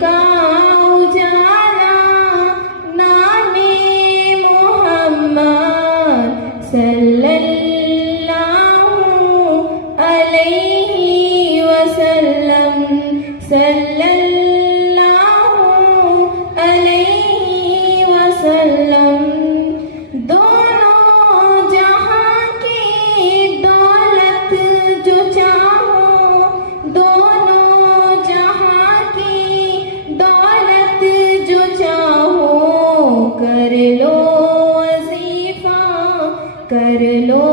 का उजाला नामे मोहम्मद सल्लल्लाहु अलैहि वसल्लम सल्लल्लाहु अलैहि वसल्लम। दोनों जहां की दौलत जो चाहो, दोनों जहां की दौलत जो चाहो, कर लो वजीफा, कर लो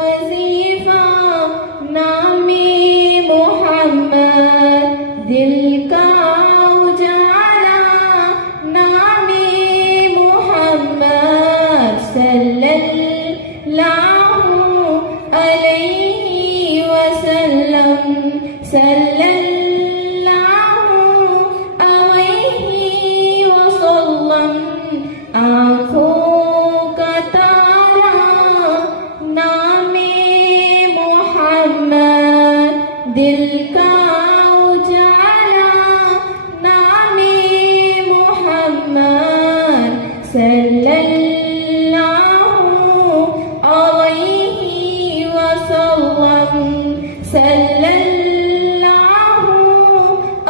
वजीफा नामे मोहम्मद। दिल का उजाला नामे मोहम्मद सल्लल्लाहु अलैहि वसल्लम सल्लल्लाहु अलैहि वसल्लम। आँखों का तारा नामे मोहम्मद, दिल का उजाला नामे मोहम्मद सल्लल्लाहु अलैहि वसल्लम सल्लल्लाहु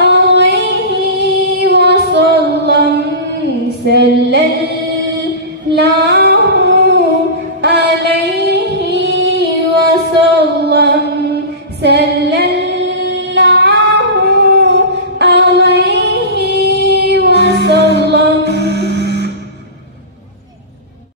अलैहि वसल्लम सल्लल्लाहु